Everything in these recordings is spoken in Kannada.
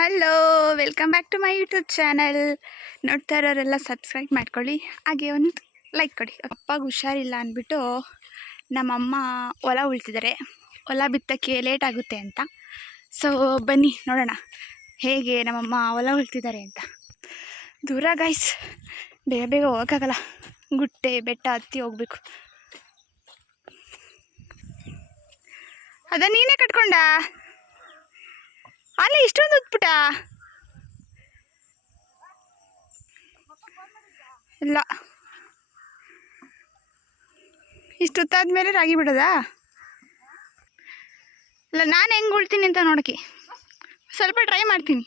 Hello, welcome back to my YouTube channel. ನೋಡ್ತಾ ಇರೋರೆಲ್ಲ ಸಬ್ಸ್ಕ್ರೈಬ್ ಮಾಡ್ಕೊಳ್ಳಿ, ಹಾಗೆ ಒಂದು ಲೈಕ್ ಕೊಡಿ. ಅಪ್ಪಗೆ ಹುಷಾರಿಲ್ಲ ಅಂದ್ಬಿಟ್ಟು ನಮ್ಮಮ್ಮ ಹೊಲ ಉಳ್ತಿದ್ದಾರೆ. ಹೊಲ ಬಿತ್ತಕ್ಕೆ ಲೇಟ್ ಆಗುತ್ತೆ ಅಂತ. ಸೊ ಬನ್ನಿ ನೋಡೋಣ ಹೇಗೆ ನಮ್ಮಮ್ಮ ಹೊಲ ಉಳ್ತಿದ್ದಾರೆ ಅಂತ. ದೂರ ಗೈಸ್, ಬೇಗ ಬೇಗ ಹೋಗೋಕ್ಕಾಗಲ್ಲ, ಗುಟ್ಟೆ ಬೆಟ್ಟ ಹತ್ತಿ ಹೋಗ್ಬೇಕು. ಅದ ನೀನೇ ಕಟ್ಕೊಂಡ ಅಲ್ಲ ಇಷ್ಟೊಂದು ಹೊತ್ಬಿಟ್ಟ? ಇಲ್ಲ, ಇಷ್ಟು ಹೊತ್ತಾದ್ಮೇಲೆ ರಾಗಿ ಬಿಡೋದಾ? ಇಲ್ಲ, ನಾನು ಹೆಂಗೆ ಉಳ್ತೀನಿ ಅಂತ ನೋಡೋಕ್ಕೆ ಸ್ವಲ್ಪ ಟ್ರೈ ಮಾಡ್ತೀನಿ.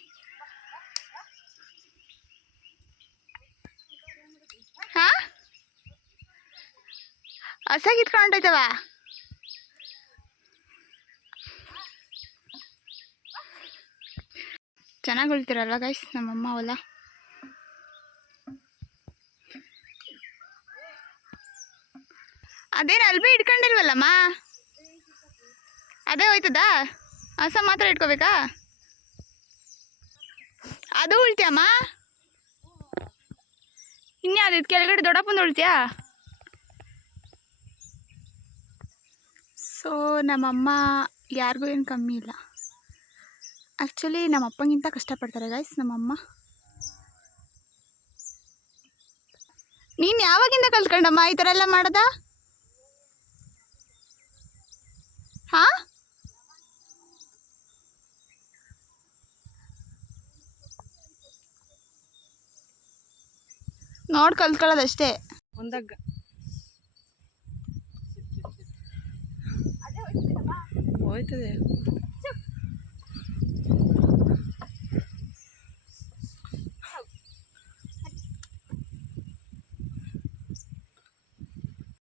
ಹಾಂ, ಹಸಾಗಿ ಇಟ್ಕೊಂಡೈತವ. ಚೆನ್ನಾಗಿ ಉಳ್ತಿರಲ್ವ ಗೈಸ್ ನಮ್ಮಮ್ಮ ಹೊಲ. ಅದೇನು ಅಲ್ಬಿ ಇಟ್ಕೊಂಡಿಲ್ವಲ್ಲಮ್ಮ, ಅದೇ ಹೋಯ್ತದಾ? ಹಸ ಮಾತ್ರ ಇಟ್ಕೋಬೇಕಾ? ಅದು ಉಳ್ತೀಯಮ್ಮ? ಇನ್ಯಾವುದು ಇದು ಕೆಳಗಡೆ ದೊಡ್ಡಪ್ಪಂದು ಉಳ್ತೀಯಾ? ಸೊ ನಮ್ಮಮ್ಮ ಯಾರಿಗೂ ಏನು ಕಮ್ಮಿ ಇಲ್ಲ. ಆ್ಯಕ್ಚುಲಿ ನಮ್ಮ ಅಪ್ಪಂಗಿಂತ ಕಷ್ಟಪಡ್ತಾರೆ ಗೈಸ್ ನಮ್ಮಮ್ಮ. ನೀನು ಯಾವಾಗಿಂದ ಕಲ್ತ್ಕೊಂಡಮ್ಮ ಈ ಥರ ಎಲ್ಲ ಮಾಡೋದ? ಹಾಂ, ನೋಡಿ ಕಲ್ತ್ಕೊಳ್ಳೋದಷ್ಟೇ. ಒಂದಾಗ ಹೋಯ್ತದೆ.